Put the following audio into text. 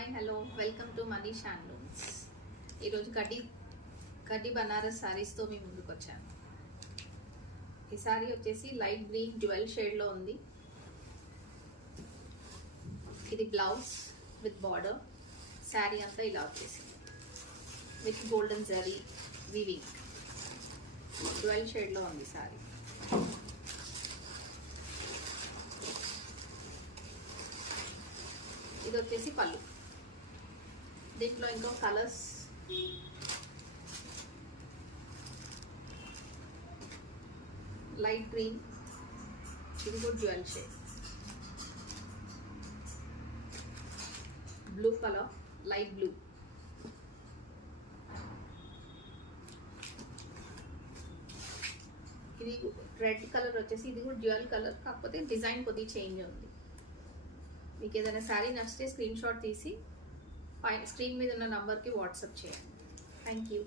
Hi hello welcome to Manish handlooms. ఈరోజు కడ్డీ బనారస్ శారీస్తో మీ ముందుకు వచ్చాను. ఈ శారీ వచ్చేసి లైట్ గ్రీన్ డ్యూయల్ షేడ్లో ఉంది. ఇది బ్లౌజ్ విత్ బార్డర్. శారీ అంతా ఇలా వచ్చేసింది with golden zari weaving. Dual షేడ్లో ఉంది శారీ. ఇది వచ్చేసి పళ్ళు. దీంట్లో ఇంకో కలర్స్ లైట్ గ్రీన్, ఇది కూడా dual shade, blue colour, light blue, ఇది రెడ్ కలర్ వచ్చేసి ఇది కూడా డ్యూయల్ కలర్, కాకపోతే డిజైన్ కొద్దిగా చేంజ్ ఉంది. మీకు ఏదైనా శారీ నచ్చితే స్క్రీన్ షాట్ తీసి స్క్రీన్ మీద ఉన్న నంబర్కి వాట్సాప్ చేయండి. Thank you.